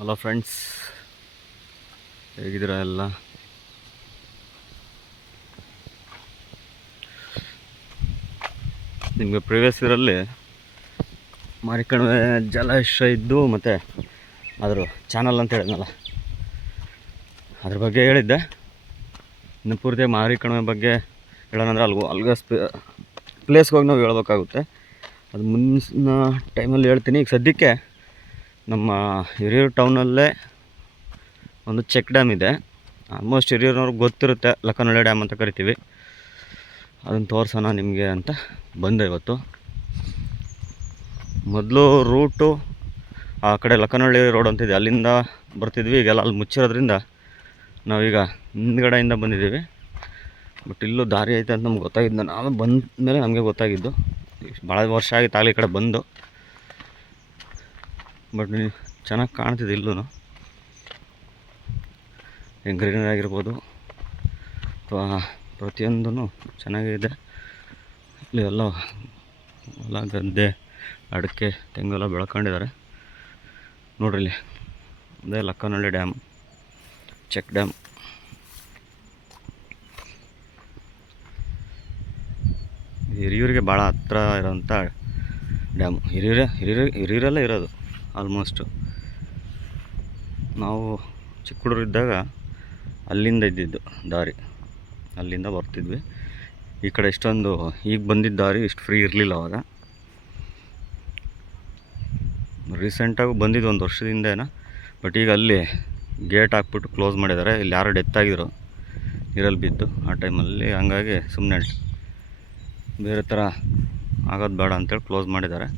Hello friends, ಹೇಗಿದ್ದೀರಾ ಎಲ್ಲ? ನಿಮಗೆ ಪ್ರೀವಿಯಸ್ ಇಯರಲ್ಲಿ ಮಾರಿಕಣಿವೆ ಜಲಾಶಯ ಇದ್ದು ಮತ್ತು ಅದ್ರ ಚಾನಲ್ ಅಂತ ಹೇಳಿದ್ನಲ್ಲ, ಅದ್ರ ಬಗ್ಗೆ ಹೇಳಿದ್ದೆ. ಇನ್ನು ಪೂರ್ತಿ ಮಾರಿಕಣಿವೆ ಬಗ್ಗೆ ಹೇಳೋಣಂದ್ರೆ ಅಲ್ಗ ಪ್ಲೇಸ್ಗೆ ಹೋಗಿ ನಾವು ಹೇಳ್ಬೇಕಾಗುತ್ತೆ. ಅದು ಮುಂದಿನ ಟೈಮಲ್ಲಿ ಹೇಳ್ತೀನಿ. ಈಗ ಸದ್ಯಕ್ಕೆ ನಮ್ಮ ಹಿರಿಯೂರು ಟೌನಲ್ಲೇ ಒಂದು ಚೆಕ್ ಡ್ಯಾಮ್ ಇದೆ. ಆಲ್ಮೋಸ್ಟ್ ಹಿರಿಯೂರಿನವ್ರಿಗೆ ಗೊತ್ತಿರುತ್ತೆ, ಲಕ್ಕನಹಳ್ಳಿ ಡ್ಯಾಮ್ ಅಂತ ಕರಿತೀವಿ. ಅದನ್ನು ತೋರಿಸೋಣ ನಿಮಗೆ ಅಂತ ಬಂದೆ ಇವತ್ತು. ಮೊದಲು ರೂಟು ಆ ಕಡೆ ಲಕ್ಕನಹಳ್ಳಿ ರೋಡ್ ಅಂತಿದೆ, ಅಲ್ಲಿಂದ ಬರ್ತಿದ್ವಿ. ಈಗೆಲ್ಲ ಅಲ್ಲಿ ಮುಚ್ಚಿರೋದ್ರಿಂದ ನಾವೀಗ ಹಿಂದ್ಗಡೆಯಿಂದ ಬಂದಿದ್ದೀವಿ. ಬಟ್ ಇಲ್ಲೂ ದಾರಿ ಐತೆ ಅಂತ ನಮ್ಗೆ ಗೊತ್ತಾಗಿದ್ದು, ನಾವು ಬಂದ ಮೇಲೆ ನಮಗೆ ಗೊತ್ತಾಗಿದ್ದು. ಭಾಳ ವರ್ಷ ಆಗಿತ್ತು ಆಗಲಿ ಈ ಕಡೆ ಬಂದು. ಬಟ್ ಚೆನ್ನಾಗಿ ಕಾಣ್ತಿದೆ ಇಲ್ಲೂ, ಗ್ರೀನರಿ ಆಗಿರ್ಬೋದು ಅಥವಾ ಪ್ರತಿಯೊಂದೂ ಚೆನ್ನಾಗಿದೆ. ಇಲ್ಲಿ ಎಲ್ಲ ಹೊಲ ಗದ್ದೆ, ಅಡಿಕೆ, ತೆಂಗೆಲ್ಲ ಬೆಳ್ಕೊಂಡಿದ್ದಾರೆ ನೋಡ್ರಿ. ಇಲ್ಲಿ ಅದೇ ಲಕ್ಕನಹಳ್ಳಿ ಡ್ಯಾಮ್, ಚೆಕ್ ಡ್ಯಾಮ್. ಹಿರಿಯೂರಿಗೆ ಭಾಳ ಹತ್ರ ಇರೋಂಥ ಡ್ಯಾಮು. ಹಿರಿಯೂರಲ್ಲೇ ಇರೋದು ಆಲ್ಮೋಸ್ಟು. ನಾವು ಚಿಕ್ಕ ಹುಡುಗರು ಇದ್ದಾಗ ಅಲ್ಲಿಂದ ಇದ್ದಿದ್ದು ದಾರಿ, ಅಲ್ಲಿಂದ ಬರ್ತಿದ್ವಿ. ಈ ಕಡೆ ಇಷ್ಟೊಂದು ಈಗ ಬಂದಿದ್ದ ದಾರಿ ಇಷ್ಟು ಫ್ರೀ ಇರಲಿಲ್ಲ ಅವಾಗ. ರೀಸೆಂಟಾಗಿ ಬಂದಿದ್ದು 1 ವರ್ಷದಿಂದೇನ. ಬಟ್ ಈಗ ಅಲ್ಲಿ ಗೇಟ್ ಹಾಕ್ಬಿಟ್ಟು ಕ್ಲೋಸ್ ಮಾಡಿದ್ದಾರೆ. ಇಲ್ಲಿ ಯಾರು ಡೆತ್ ಆಗಿದ್ರು ನೀರಲ್ಲಿ ಬಿದ್ದು ಆ ಟೈಮಲ್ಲಿ, ಹಂಗಾಗಿ ಸುಮ್ಮನೆ ಬೇರೆ ಥರ ಆಗೋದು ಬೇಡ ಅಂತೇಳಿ ಕ್ಲೋಸ್ ಮಾಡಿದ್ದಾರೆ.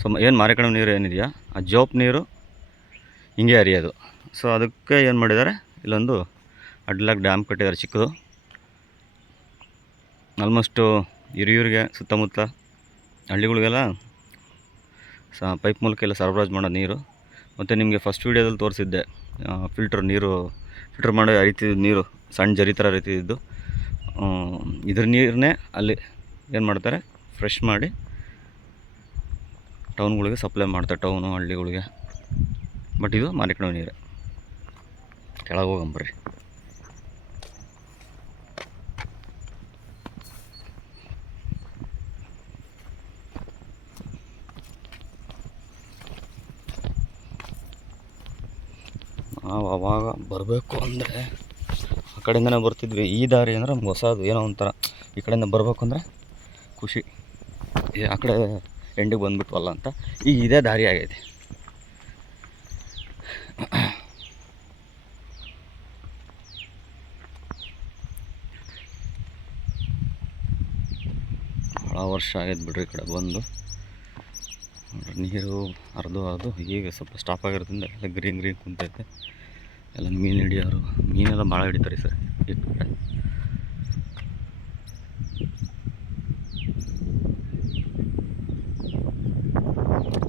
ಸೊ ಏನು ಮಾರಿಕಣಿವೆ ನೀರು ಏನಿದೆಯಾ, ಆ ಜೋಪ್ ನೀರು ಹಿಂಗೆ ಹರಿಯೋದು. ಸೊ ಅದಕ್ಕೆ ಏನು ಮಾಡಿದ್ದಾರೆ, ಇಲ್ಲೊಂದು ಅಡ್ಲಾಗಿ ಡ್ಯಾಮ್ ಕಟ್ಟಿದ್ದಾರೆ ಚಿಕ್ಕದು. ಆಲ್ಮೋಸ್ಟು ಹಿರಿಯೂರಿಗೆ ಸುತ್ತಮುತ್ತ ಹಳ್ಳಿಗಳಿಗೆಲ್ಲ ಪೈಪ್ ಮೂಲಕ ಎಲ್ಲ ಸರಬರಾಜು ಮಾಡೋ ನೀರು. ಮತ್ತು ನಿಮಗೆ ಫಸ್ಟ್ ವೀಡಿಯೋದಲ್ಲಿ ತೋರಿಸಿದ್ದೆ, ಫಿಲ್ಟರ್ ಮಾಡೋ ಹರಿತಿದ್ದು ನೀರು, ಸಣ್ಣ ಜರಿ ಥರ ಹರಿತಿದ್ದು. ಇದ್ರ ನೀರನ್ನೇ ಅಲ್ಲಿ ಏನು ಮಾಡ್ತಾರೆ, ಫ್ರೆಶ್ ಮಾಡಿ ಟೌನ್ಗಳಿಗೆ ಸಪ್ಲೈ ಮಾಡ್ತಾರೆ, ಟೌನು ಹಳ್ಳಿಗಳಿಗೆ. ಬಟ್ ಇದು ಮಾರಿಕಣಿವೆ ನೀರು. ಕೆಳಗೆ ಹೋಗಂಬರ್ರಿ. ನಾವು ಅವಾಗ ಬರಬೇಕು ಅಂದರೆ ಆ ಕಡೆಯಿಂದನೇ ಬರ್ತಿದ್ವಿ. ಈ ದಾರಿ ಅಂದರೆ ನಮ್ಗೆ ಹೊಸದು, ಏನೋ ಒಂಥರ. ಈ ಕಡೆಯಿಂದ ಬರಬೇಕು ಅಂದರೆ ಖುಷಿ, ಆ ಕಡೆ ಎಂಡಿಗೆ ಬಂದುಬಿಟ್ವಲ್ಲ ಅಂತ. ಈಗ ಇದೇ ದಾರಿ ಆಗೈತೆ. ಭಾಳ ವರ್ಷ ಆಗೈತೆ ಬಿಡ್ರಿ ಈ ಕಡೆ ಬಂದು. ನೀರು ಹರಿದು ಹೀಗೆ ಸ್ವಲ್ಪ ಸ್ಟಾಪ್ ಆಗಿರೋದ್ರಿಂದ ಎಲ್ಲ ಗ್ರೀನ್ ಕುಂತೈತೆ. ಎಲ್ಲ ಮೀನು ಹಿಡಿಯೋರು, ಮೀನೆಲ್ಲ ಭಾಳ ಹಿಡಿತಾರೆ ಸರ್ ಈ ಕಡೆ.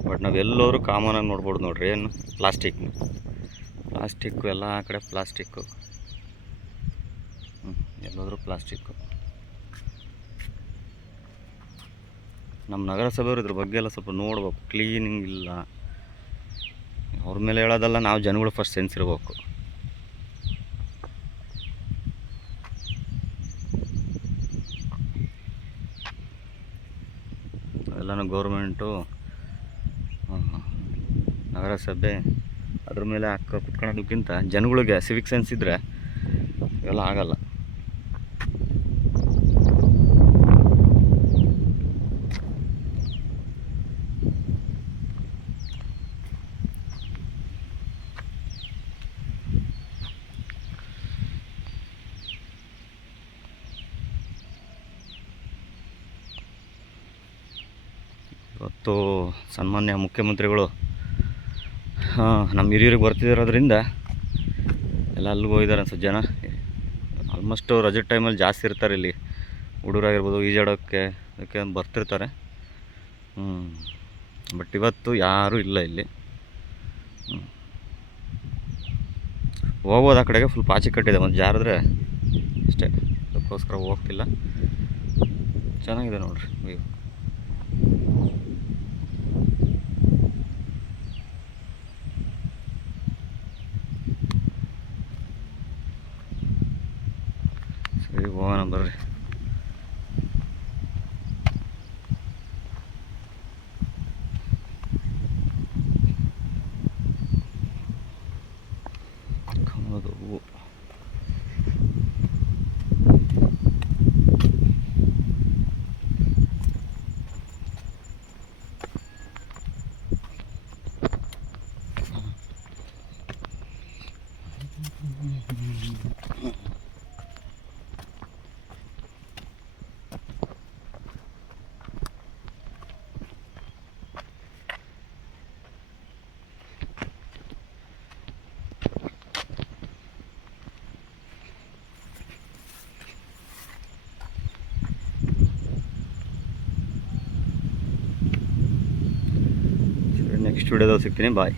ಬಟ್ ನಾವು ಎಲ್ಲರೂ ಕಾಮನಾಗಿ ನೋಡ್ಬೋದು ನೋಡ್ರಿ. ಏನು ಪ್ಲಾಸ್ಟಿಕ್ಕು ಎಲ್ಲ ಆ ಕಡೆ ಪ್ಲಾಸ್ಟಿಕ್ಕು, ಎಲ್ಲಾದರೂ ಪ್ಲಾಸ್ಟಿಕ್ಕು. ನಮ್ಮ ನಗರಸಭೆಯವರು ಇದ್ರ ಬಗ್ಗೆ ಎಲ್ಲ ಸ್ವಲ್ಪ ನೋಡ್ಬೇಕು. ಕ್ಲೀನಿಂಗ್ ಇಲ್ಲ, ಅವ್ರ ಮೇಲೆ ಹೇಳೋದಲ್ಲ, ನಾವು ಜನಗಳು ಫಸ್ಟ್ ಸೆನ್ಸ್ ಇರಬೇಕು. ಎಲ್ಲನೂ ಗೌರ್ಮೆಂಟು, ನಗರಸಭೆ ಅದ್ರ ಮೇಲೆ ಕುತ್ಕೊಳ್ಳೋದಕ್ಕಿಂತ ಜನಗಳಿಗೆ ಸಿವಿಕ್ ಸೆನ್ಸ್ ಇದ್ದರೆ ಇವೆಲ್ಲ ಆಗಲ್ಲ. ಇವತ್ತು ಸನ್ಮಾನ್ಯ ಮುಖ್ಯಮಂತ್ರಿಗಳು ನಮ್ಮ ಹಿರಿಯೂರಿಗೆ ಬರ್ತಿರೋದ್ರಿಂದ ಎಲ್ಲ ಅಲ್ಲಿಗೆ ಹೋಗಿದ್ದಾರೆ ಅನ್ಸುತ್ತೆ ಜನ. ಆಲ್ಮೋಸ್ಟು ರಜೆ ಟೈಮಲ್ಲಿ ಜಾಸ್ತಿ ಇರ್ತಾರೆ ಇಲ್ಲಿ, ಹುಡುಗರಾಗಿರ್ಬೋದು, ಈಜಾಡೋಕ್ಕೆ ಅದಕ್ಕೆ ಬರ್ತಿರ್ತಾರೆ. ಬಟ್ ಇವತ್ತು ಯಾರೂ ಇಲ್ಲ ಇಲ್ಲಿ. ಹೋಗೋದು ಆ ಕಡೆಗೆ ಫುಲ್ ಪಾಚಿ ಕಟ್ಟಿದೆ, ಒಂದು ಜಾರಿದ್ರೆ ಅಷ್ಟೇ, ಅದಕ್ಕೋಸ್ಕರ ಹೋಗ್ತಿಲ್ಲ. ಚೆನ್ನಾಗಿದೆ ನೋಡ್ರಿ ವ್ಯೂ. ಸರಿ ಹೋಗೋಣ ಬರ್ರಿ. ಕಮಲದ ಹೂವು. ನೆಕ್ಸ್ಟ್ ವಿಡಿಯೋದಲ್ಲಿ ಸಿಗ್ತೀನಿ. ಬಾಯ್.